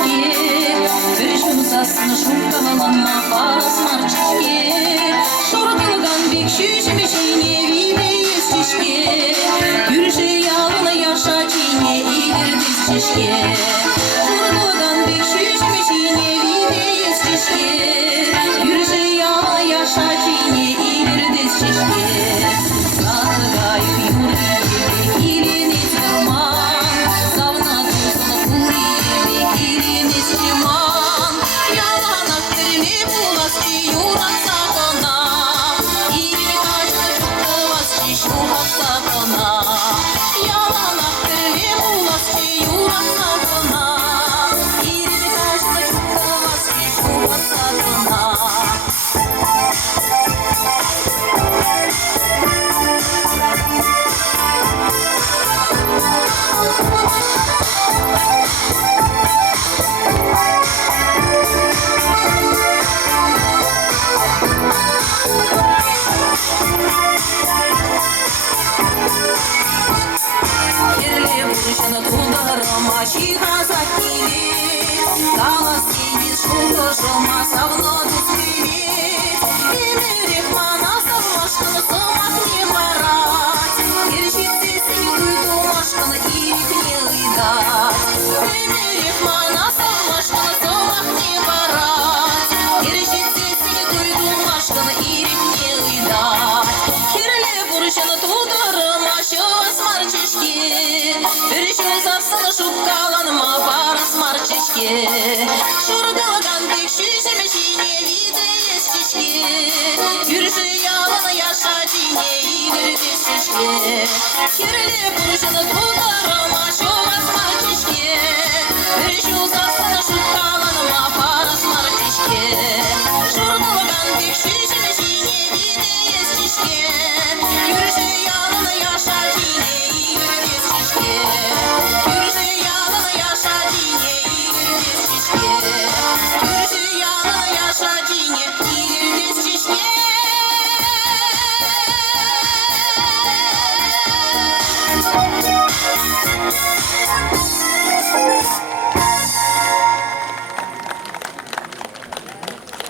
мальчишки, Причесасыны шубкаланма парас марчишки, Шордылган бек шүйшімішіне виде естішке, Юрши ялына яша чине игірдіз чешке, Шордылган бек шүйшімішіне виде естішке, Юрши ялына яша чине игірдіз чешке, Садыгайып юрдебек иленес кылман, Завна тузыны куребек иленес чеман, Яланак терме буласты юрак сакына, Ири кажны чуктывасты шухак сакына, Яланак терме буласты юрак сакына, Ири кажны чуктывасты шухак сакына. Buruşunu tuldurma şihaza kilit, Kalas kilit şuluşuma savno düzkilit, Emirek mana savlaşkını somak ne barat, Erşitse seni duydum aşkını irik ne ıydat, Emirek mana savlaşkını somak ne barat, Erşitse seni duydum aşkını irik ne ıydat, Kirli buruşunu tuldurma şos marçişki, Причесасыны шубкаланма парас марчишке, Шордылган бек шүйшімішіне виде естішке, Юрши ялына яша чине игірдес чешке, Керле бұрышы